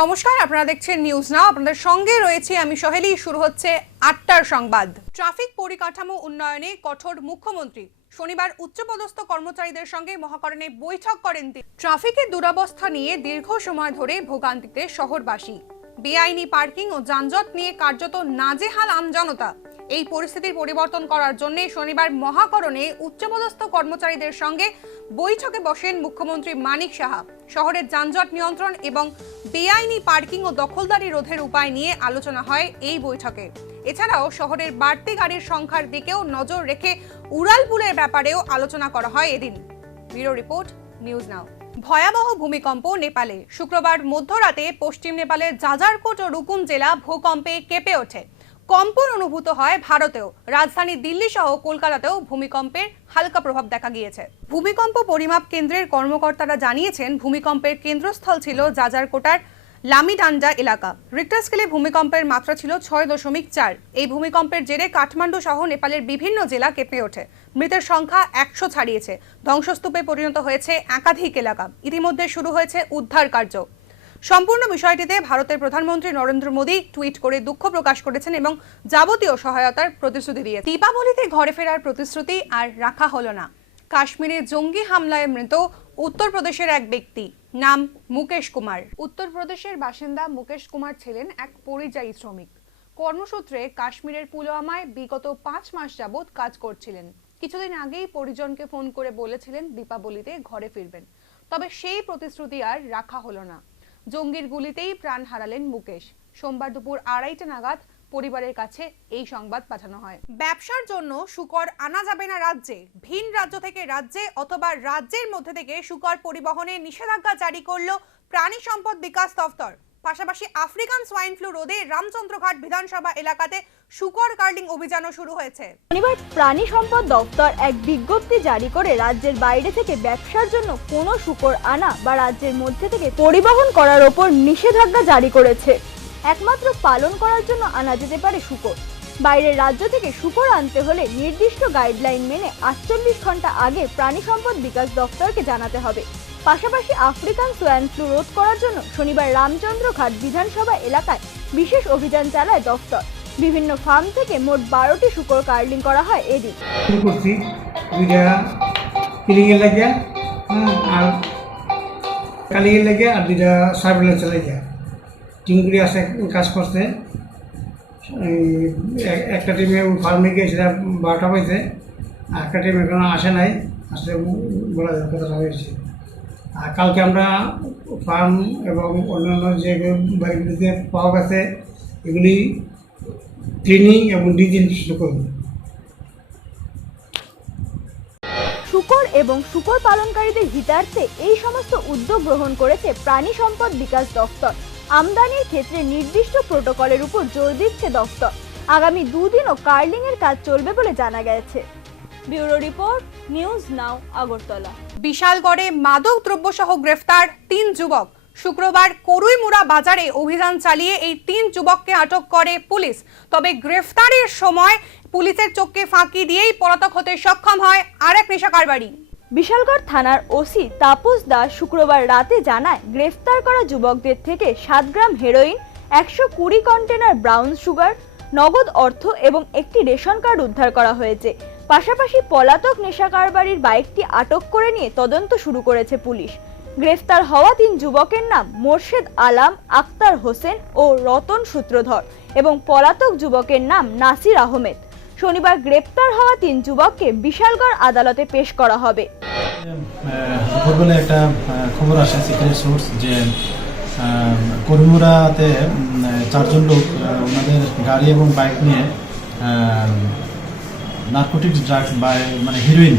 নমস্কার, আপনারা দেখছেন নিউজ নাও। আপনাদের সঙ্গে রয়েছে আমি সহেলি। শুরু হচ্ছে ৮টার সংবাদ। ট্রাফিক পরিকাঠামো উন্নয়নে কঠোর মুখ্যমন্ত্রী। শনিবার উচ্চপদস্থ কর্মচারীদের সঙ্গে মহাকরণে বৈঠক করেন তিনি। ট্রাফিকের দুরবস্থা নিয়ে দীর্ঘ সময় ধরে ভোগান্তিতে শহরবাসী। বেআইনি পার্কিং ও যানজট নিয়ে কার্যত নাজেহাল আমজনতা। এই পরিস্থিতির পরিবর্তন করার জন্য শনিবার মহাকরণে উচ্চপদস্থ কর্মচারীদের সঙ্গে বৈঠকে বসেন মুখ্যমন্ত্রী মানিক সাহা। শহরের যানজট নিয়ন্ত্রণ এবং বেআইনি পার্কিং ও দখলদারি রোধের উপায় নিয়ে আলোচনা হয় এই বৈঠকে। এছাড়াও শহরের বাড়তি গাড়ির সংখ্যার দিকেও নজর রেখে উড়ালপুলের ব্যাপারেও আলোচনা করা হয় এদিন। ব্যুরো রিপোর্ট, নিউজ নাও। ভয়াবহ ভূমিকম্প নেপালে। শুক্রবার মধ্যরাতে পশ্চিম নেপালের জাজারকোট ও রুকুম জেলা ভূকম্পে কেঁপে ওঠে। কম্পন অনুভূত হয় ভারতেও। রাজধানী দিল্লি সহ কলকাতাতেও ভূমিকম্পের হালকা প্রভাব দেখা গিয়েছে। ভূমিকম্প পরিমাপ কেন্দ্রের কর্মকর্তারা জানিয়েছেন, ভূমিকম্পের কেন্দ্রস্থল ছিল জাজারকোটার লামিডান্ডা এলাকা। রিক্টার স্কেলে ভূমিকম্পের মাত্রা ছিল ৬.৪। এই ভূমিকম্পের জেরে কাঠমান্ডু সহ নেপালের বিভিন্ন জেলা কেঁপে ওঠে। মৃতের সংখ্যা ১০০ ছাড়িয়েছে। ধ্বংসস্তূপে পরিণত হয়েছে একাধিক এলাকা। ইতিমধ্যে শুরু হয়েছে উদ্ধার কার্য। সম্পূর্ণ বিষয়টিতে ভারতের প্রধানমন্ত্রী নরেন্দ্র মোদী টুইট করে দুঃখ প্রকাশ করেছেন এবং যাবতীয় সহায়তার প্রতিশ্রুতি দিয়েছেন। দীপাবলিতে ঘরে ফেরার প্রতিশ্রুতি আর রাখা হলো না। কাশ্মীরে জঙ্গি হামলায় মৃত উত্তরপ্রদেশের এক ব্যক্তি, নাম মুকেশ কুমার। উত্তরপ্রদেশের বাসিন্দা মুকেশ কুমার ছিলেন এক পরিযায়ী শ্রমিক। কর্মসূত্রে কাশ্মীরের পুলওয়ামায় বিগত ৫ মাস যাবৎ কাজ করছিলেন। কিছুদিন আগেই পরিজনকে ফোন করে বলেছিলেন দীপাবলিতে ঘরে ফিরবেন, তবে সেই প্রতিশ্রুতি আর রাখা হলো না। জঙ্গির গুলিতেই প্রাণ হারালেন মুকেশ। সোমবার দুপুর ২:৩০ নাগাদ পরিবারের কাছে এই সংবাদ পাঠানো হয়। ব্যবসার জন্য শুকর আনা যাবে না রাজ্যে। ভিন রাজ্য থেকে রাজ্যে অথবা রাজ্যের মধ্যে থেকে শুকর পরিবহনে নিষেধাজ্ঞা জারি করল প্রাণী সম্পদ বিকাশ দফতর। পাশাপাশি আফ্রিকান সোয়াইন ফ্লু রোধে রামচন্দ্রঘাট বিধানসভা এলাকাতে শুকর কার্লিং অভিযানও শুরু হয়েছে। শনিবার প্রাণী সম্পদ দপ্তর এক বিজ্ঞপ্তি জারি করে রাজ্যের বাইরে থেকে ব্যবসার জন্য কোনো শুকর আনা বা রাজ্যের মধ্যে থেকে পরিবহন করার ওপর নিষেধাজ্ঞা জারি করেছে। একমাত্র পালন করার জন্য আনা যেতে পারে শুকর। বাইরের রাজ্য থেকে শুকর আনতে হলে নির্দিষ্ট গাইডলাইন মেনে ৪৮ ঘন্টা আগে প্রাণী সম্পদ বিকাশ দপ্তরকে জানাতে হবে। পাশাপাশি আফ্রিকান সোয়াইন ফ্লু রোধ করার জন্য শনিবার রামচন্দ্রঘাট বিধানসভা এলাকায় বিশেষ অভিযান চালায় দপ্তর। বিভিন্ন ফার্ম থেকে মোট ১২টি শুকর কার্লিং করা হয় এদিন। টিমগুলি আসে কাজ করছে। একটা টিমে ফার্মে গিয়ে সেটা ১২টা পাইছে, আর একটা টিম এখনো আসে নাই, আসলে বলা যায় কতটা হয়েছে। আর কালকে আমরা ফার্ম এবং অন্যান্য যে বাড়িগুলিতে পাওয়া গেছে এগুলি ক্লিনিং এবং ডিজেন্টেশন করব। শুকর এবং শুকর পালনকারীদের হিতার্থে এই সমস্ত উদ্যোগ গ্রহণ করেছে প্রাণী সম্পদ বিকাশ দপ্তর। আমদানির ক্ষেত্রে নির্দিষ্ট প্রোটোকলের উপর জোর দিচ্ছে দপ্তর। আগামী দুদিনও কার্লিং এর কাজ চলবে বলে জানা গেছে। Bureau report, news now, Agartala. বিশালগড়ে মাদক দ্রব্য সহ গ্রেফতার ৩ যুবক। শুক্রবার করুইমুড়া বাজারে অভিযান চালিয়ে এই ৩ যুবককে আটক করে পুলিশ। তবে গ্রেফতারের সময় পুলিশের চোখকে ফাঁকি দিয়েই পলাতক হতে সক্ষম হয় আরেক নেশা কারবারি। বিশালগড় থানার ওসি তাপস দাস শুক্রবার রাতে জানায়, গ্রেফতার করা যুবকদের থেকে ৭ গ্রাম হেরোইন, ১২০ কন্টেনার ব্রাউন সুগার, নগদ অর্থ এবং একটি রেশন কার্ড উদ্ধার করা হয়েছে। পাশাপাশি পলাতক নেশা কারবারির বাইকটি আটক করে নিয়ে তদন্ত শুরু করেছে পুলিশ। গ্রেফতার হওয়া ৩ যুবকের নাম মোর্শেদ আলাম, আক্তার হোসেন ও রতন সূত্রধর এবং পলাতক যুবকের নাম নাসির আহমেদ। শনিবার গ্রেপ্তার হওয়া ৩ যুবককে বিশালগড় আদালতে পেশ করা হবে। দুপুরবেলা একটা খবর আসে সিক্রেট সোর্স যে করুইমুড়াতে ৪ জন লোক ওনাদের গাড়ি এবং বাইক নিয়ে নার্কোটিক্স ড্রাগস বা মানে হিরোইন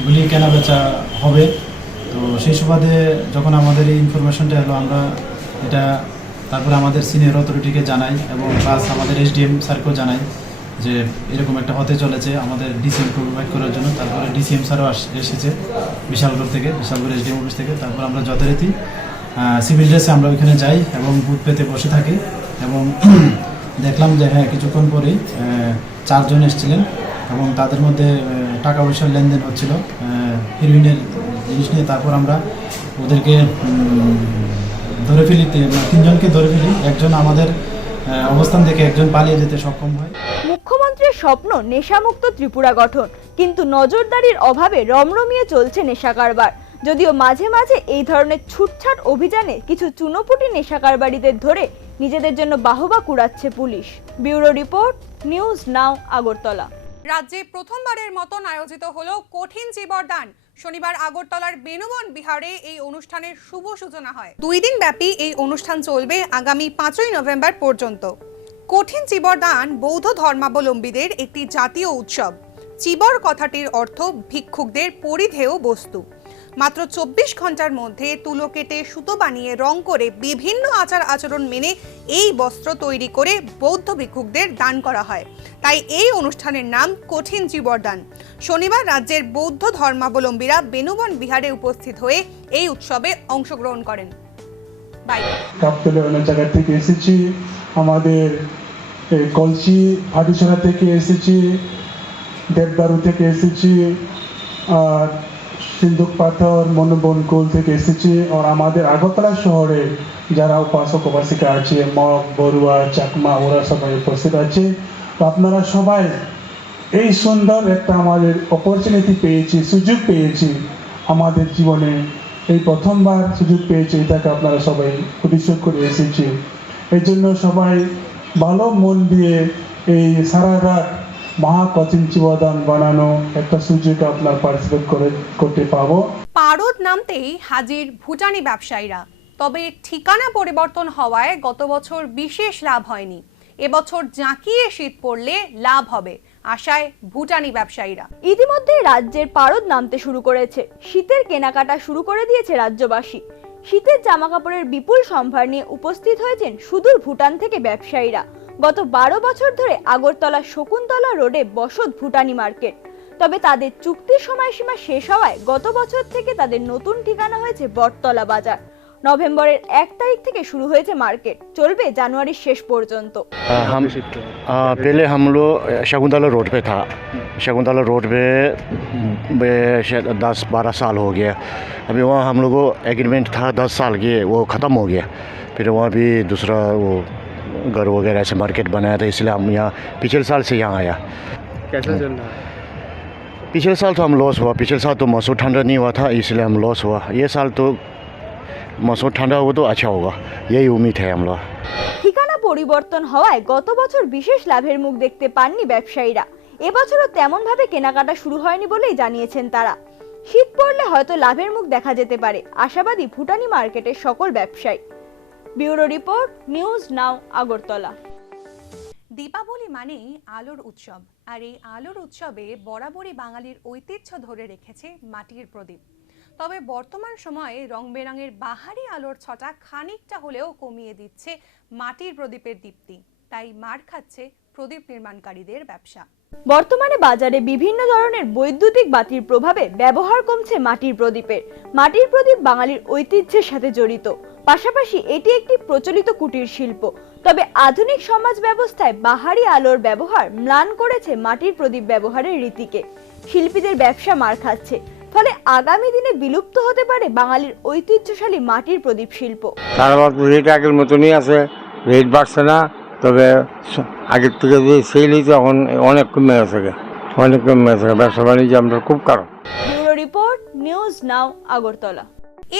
এগুলি কেনা বেচা হবে। তো সেই সুবাদে যখন আমাদের এই ইনফরমেশনটা এলো, আমরা এটা তারপরে আমাদের সিনিয়র অথরিটিকে জানাই এবং প্লাস আমাদের এসডিএম স্যারকেও জানাই যে এরকম একটা হতে চলেছে, আমাদের ডিসিএম প্রোভাইড করার জন্য। তারপরে ডিসিএম স্যারও এসেছে বিশালগড় থেকে, বিশালগড় এসডিএম অফিস থেকে। তারপর আমরা যথারীতি সিভিল ড্রেসে আমরা ওইখানে যাই এবং বুথ পেতে বসে থাকি এবং দেখলাম যে হ্যাঁ কিছুক্ষণ পরেই ৪ জন এসেছিলেন এবং তাদের মধ্যে টাকা পয়সার লেনদেন হচ্ছিল হিরোইনের জিনিস নিয়ে। তারপর আমরা ওদেরকে ধরে ফেলি, তিনজনকে ধরে ফেলি। একজন আমাদের অবস্থান থেকে একজন পালিয়ে যেতে সক্ষম হয়। মুখ্যমন্ত্রীর স্বপ্ন নেশামুক্ত ত্রিপুরা গঠন, কিন্তু নজরদারির অভাবে রমরমিয়ে চলছে নেশা কারবার। যদিও মাঝে মাঝে এই ধরনের ছুটছাট অভিযানে কিছু চুনোপুটি নেশা কারবারিদের ধরে নিজেদের জন্য বাহবা কুড়াচ্ছে পুলিশ। Bureau report, news now, Agartala. রাজ্যে প্রথমবারের মতন আয়োজিত হলো কঠিন চিবরদান। শনিবার আগরতলার বেনুবন বিহারে এই অনুষ্ঠানের শুভ সূচনা হয়। 2 দিন ব্যাপী এই অনুষ্ঠান চলবে আগামী 5ই নভেম্বর পর্যন্ত। কঠিন চিবরদান বৌদ্ধ ধর্মাবলম্বীদের একটি জাতীয় উৎসব। চিবর কথাটির অর্থ ভিক্ষুকদের পরিধেয় বস্তু। মাত্র 24 ঘন্টার মধ্যে তুলো কেটে সুতো বানিয়ে রং করে বিভিন্ন আচার আচরণ মেনে এই বস্ত্র তৈরি করে বৌদ্ধ ভিক্ষুকদের দান করা হয়। তাই এই অনুষ্ঠানের নাম কঠিন চিবরদান। শনিবার রাজ্যের বৌদ্ধ ধর্মাবলম্বীরা বেনুবন বিহারে উপস্থিত হয়ে এই উৎসবে অংশগ্রহণ করেন। কাপতলে অনেক জায়গা থেকে এসেছি, আমাদের কলসি ভাটুছড়া থেকে এসেছি, দেবদারু থেকে এসেছি, আর সিন্ধুক পাথর মনোবনকুল থেকে এসেছি। আর আমাদের আগরতলা শহরে যারা উপাসক উপাসিকা আছে, মগ, বড়ুয়া, চাকমা, ওরা সবাই উপস্থিত আছে। তো আপনারা সবাই এই সুন্দর একটা আমাদের অপরচুনিটি পেয়েছি, সুযোগ পেয়েছি আমাদের জীবনে, এই প্রথমবার সুযোগ পেয়েছি, এটাকে আপনারা সবাই প্রতিশোধ করে এসেছি। এই জন্য সবাই ভালো মন দিয়ে এই সারা রাত মহাকঠিন চিবরদান বানানো একটা সুযোগ আপনার পার্টিসিপেট করতে পাবো। পারদ নামতেই হাজির ভুটানি ব্যবসায়ীরা। তবে ঠিকানা পরিবর্তন হওয়ায় গত বছর বিশেষ লাভ হয়নি। এবছর জাঁকিয়ে শীত পড়লে লাভ হবে আশায় ভুটানি ব্যবসায়ীরা। ইতিমধ্যে রাজ্যের পারদ নামতে শুরু করেছে। শীতের কেনাকাটা শুরু করে দিয়েছে রাজ্যবাসী। শীতের জামাকাপড়ের বিপুল সম্ভার নিয়ে উপস্থিত হয়েছেন সুদূর ভুটান থেকে ব্যবসায়ীরা। গত 12 বছর ধরে আগরতলা শকুন্তলা রোডে বসত ভুটানি মার্কেট। তবে তাদের চুক্তির সময়সীমা শেষ হওয়ায় গত বছর থেকে তাদের নতুন ঠিকানা হয়েছে বটতলা বাজার। নভেম্বরের 1 तारीख থেকে শুরু হয়েছে মার্কেট, চলবে জানুয়ারির শেষ পর্যন্ত। पहले हम लोग शकुंतला रोड पे था। शकुंतला रोड पे 10-12 साल हो गया। अभी वहाँ हम लोग को एग्रीमेंट था 10 साल के, वो ख़त्म हो गया। फिर वहाँ भी दूसरा वो घर वगैरह ऐसे मार्केट बनाया था, इसलिए हम यहाँ पिछले साल से यहाँ आया। कैसा चल रहा है? पिछले साल तो हम लॉस हुआ, पिछले साल तो मौसम ठंडा नहीं हुआ था, इसलिए हम लॉस हुआ। ये साल तो मौसम ठंडा हुआ तो अच्छा होगा, यही उम्मीद है हम लोग। ঠিকানা পরিবর্তন হওয়ায় গত বছর বিশেষ লাভের মুখ দেখতে পাননি ব্যবসায়ীরা। এবছরও তেমন ভাবে কেনাকাটা শুরু হয়নি বলেই জানিয়েছেন তারা। শীত পড়লে হয়তো লাভের মুখ দেখা যেতে পারে, আশাবাদী ভুটানি মার্কেটের সকল ব্যবসায়ী। Bureau report, news now, Agartala. Deepavali মানেই আলোর উৎসব, আর এই আলোর উৎসবে বরাবরই বাঙালির ঐতিহ্য ধরে রেখেছে মাটির প্রদীপ। তবে বর্তমান সময়ে রং বেরঙের বাহারি আলোর ছটা খানিকটা হলেও কমিয়ে দিচ্ছে মাটির প্রদীপের দীপ্তি। তাই মার খাচ্ছে প্রদীপ নির্মাণকারীদের ব্যবসা। বর্তমানে বাজারে বিভিন্ন ধরনের বৈদ্যুতিক বাতির প্রভাবে ব্যবহার কমছে মাটির প্রদীপের। মাটির প্রদীপ বাঙালির ঐতিহ্যের সাথে জড়িত, পাশাপাশি এটি একটি প্রচলিত কুটির শিল্প। তবে আধুনিক সমাজ ব্যবস্থায় বাহারি আলোর ব্যবহার ম্লান করেছে মাটির প্রদীপ ব্যবহারের রীতিকে। শিল্পীদের ব্যবসা মার খাচ্ছে, ফলে আগামী দিনে বিলুপ্ত হতে পারে বাঙালির ঐতিহ্যশালী মাটির প্রদীপ শিল্প। রেট আগের মতনই আছে, রেট বাড়ছে না, তবে আগের থেকে যে সেল হয়েছে এখন অনেক কমে আছে, ব্যবসা বাণিজ্য আমরা খুব খারাপ। Bureau report, news now, Agartala.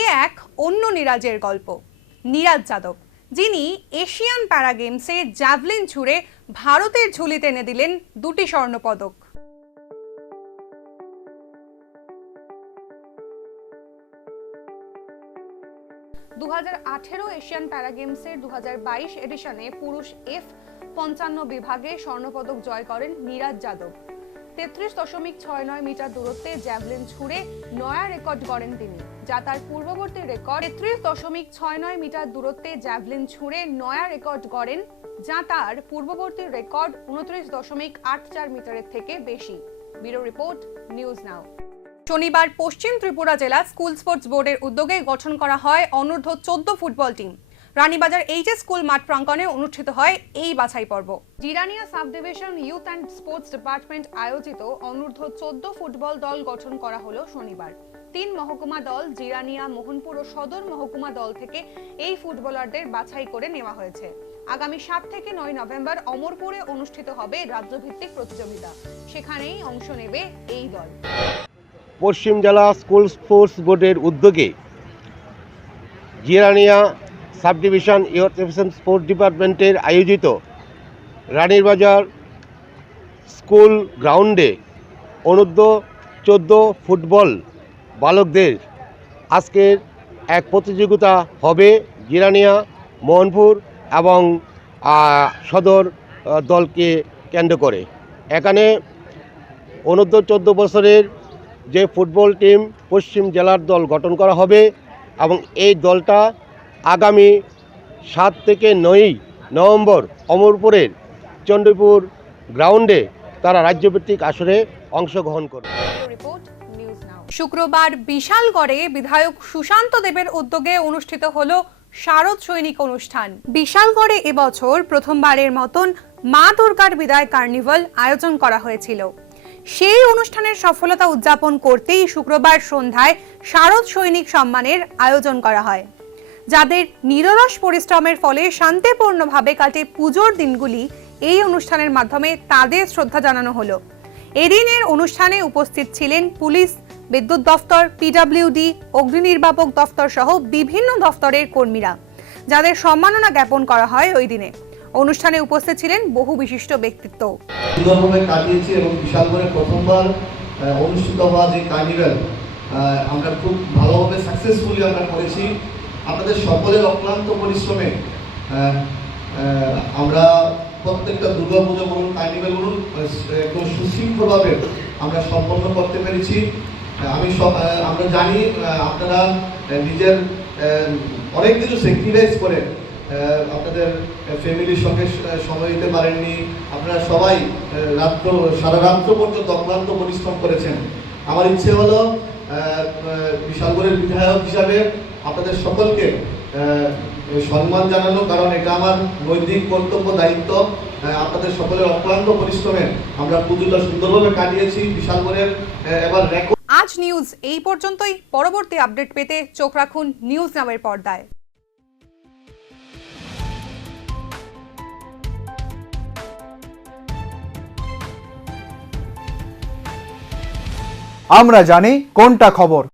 এ এক অন্য নিরাজের গল্প। নিরাজ যাদব, যিনি এশিয়ান প্যারা গেমসে জ্যাভলিন ছুড়ে ভারতের ঝুলিতে এনে দিলেন 2টি স্বর্ণপদক। (2018) এশিয়ান প্যারা গেমসের 2022 এডিশনে পুরুষ F55 বিভাগে স্বর্ণপদক জয় করেন নিরাজ যাদব। 33.69 মিটার দূরত্বে জ্যাভলিন ছুড়ে নয়া রেকর্ড গড়েন তিনি, যা তার পূর্ববর্তী রেকর্ড 33.69 মিটার দূরত্বে জ্যাভলিন ছুড়ে নয়া রেকর্ড গড়েন, যা তার পূর্ববর্তী রেকর্ড 29.84 মিটারের থেকে বেশি। ব্যুরো রিপোর্ট, নিউজ নাও। শনিবার পশ্চিম ত্রিপুরা জেলা স্কুল স্পোর্টস বোর্ডের উদ্যোগে গঠন করা হয় অনূর্ধ্ব 14 football team. Ranibazar HS school মাঠ প্রাঙ্গণে অনুষ্ঠিত হয় এই বাছাই পর্ব। Jirania sub division youth and sports department আয়োজিত অনূর্ধ্ব 14 ফুটবল দল গঠন করা হলো শনিবার। 3 মহকুমা দল জিরানিয়া, মোহনপুর ও সদর মহকুমা দল থেকে এই ফুটবলারদের বাছাই করে নেওয়া হয়েছে। আগামী 7 থেকে 9 নভেম্বর অমরপুরে অনুষ্ঠিত হবে রাজ্যভিত্তিক প্রতিযোগিতা, সেখানেই অংশ নেবে এই দল। পশ্চিম জেলা স্কুল স্পোর্টস বোর্ডের উদ্যোগে Jirania sub division youth efficient sports ডিপার্টমেন্টের আয়োজিত রানীরবাজার স্কুল গ্রাউন্ডে অনূর্ধ্ব 14 ফুটবল বালকদের আজকের এক প্রতিযোগিতা হবে জিরানিয়া, মোহনপুর এবং সদর দলকে কেন্দ্র করে। এখানে অনূর্ধ্ব 14 বছরের যে ফুটবল টিম পশ্চিম জেলার দল গঠন করা হবে এবং এই দলটা আগামী 7 থেকে 9 নভেম্বর অমরপুরের চণ্ডীপুর গ্রাউন্ডে তারা রাজ্যভিত্তিক আসরে অংশগ্রহণ করবে। শুক্রবার বিশালগড়ে বিধায়ক সুশান্ত দেবের উদ্যোগে অনুষ্ঠিত হলো শারদ সৈনিক অনুষ্ঠান। বিশালগড়ে এবছর প্রথমবারের মতন মা দুর্গার বিদায় কার্নিভাল আয়োজন করা হয়েছিল। সেই অনুষ্ঠানের সফলতা উদযাপন করতেই শুক্রবার সন্ধ্যায় শারদ সৈনিক সম্মানের আয়োজন করা হয়। যাদের নিরলস পরিশ্রমের ফলে শান্তিপূর্ণভাবে কাটে পুজোর দিনগুলি, এই অনুষ্ঠানের মাধ্যমে তাদের শ্রদ্ধা জানানো হলো। এদিনের অনুষ্ঠানে উপস্থিত ছিলেন পুলিশ, বিদ্যুৎ দফতর, পিডব্লিউডি, অগ্নি নির্বাপক দফতর সহ বিভিন্ন দফতরের কর্মীরা, যাদের সম্মাননা জ্ঞাপন করা হয় ওই দিনে। অনুষ্ঠানে উপস্থিত ছিলেন বহু বিশিষ্ট ব্যক্তিত্ব। সুন্দরভাবে কাটিয়েছি এবং বিশালগড়ে প্রথমবার অনুষ্ঠিত হওয়া যে কার্নিভাল আমরা খুব ভালোভাবে সাকসেসফুলি আমরা করেছি। আপনাদের সকলের অক্লান্ত পরিশ্রমে আমরা প্রত্যেকটা দুর্গাপুজো বলুন, কার্নিভাল বলুন, একদম সুশৃঙ্খলভাবে আমরা সম্পন্ন করতে পেরেছি। আমরা জানি আপনারা নিজের অনেক কিছু স্যাক্রিফাইস করে আপনাদের ফ্যামিলির সঙ্গে সময় দিতে পারেননি। আপনারা সবাই সারা রাত্র পর্যন্ত অক্লান্ত পরিশ্রম করেছেন। আমার ইচ্ছে হলো বিশালগড়ের বিধায়ক হিসাবে আপনাদের সকলকে সম্মান জানানো, কারণ এটা আমার নৈতিক কর্তব্য, দায়িত্ব। আপনাদের সকলের অক্লান্ত পরিশ্রমে আমরা পুজোটা সুন্দরভাবে কাটিয়েছি। বিশালগড়ের এবার রেকর্ড। আজ নিউজ এই পর্যন্তই। পরবর্তী আপডেট পেতে চোখ রাখুন নিউজ নামের পর্দায়। আমরা জানি কোনটা খবর।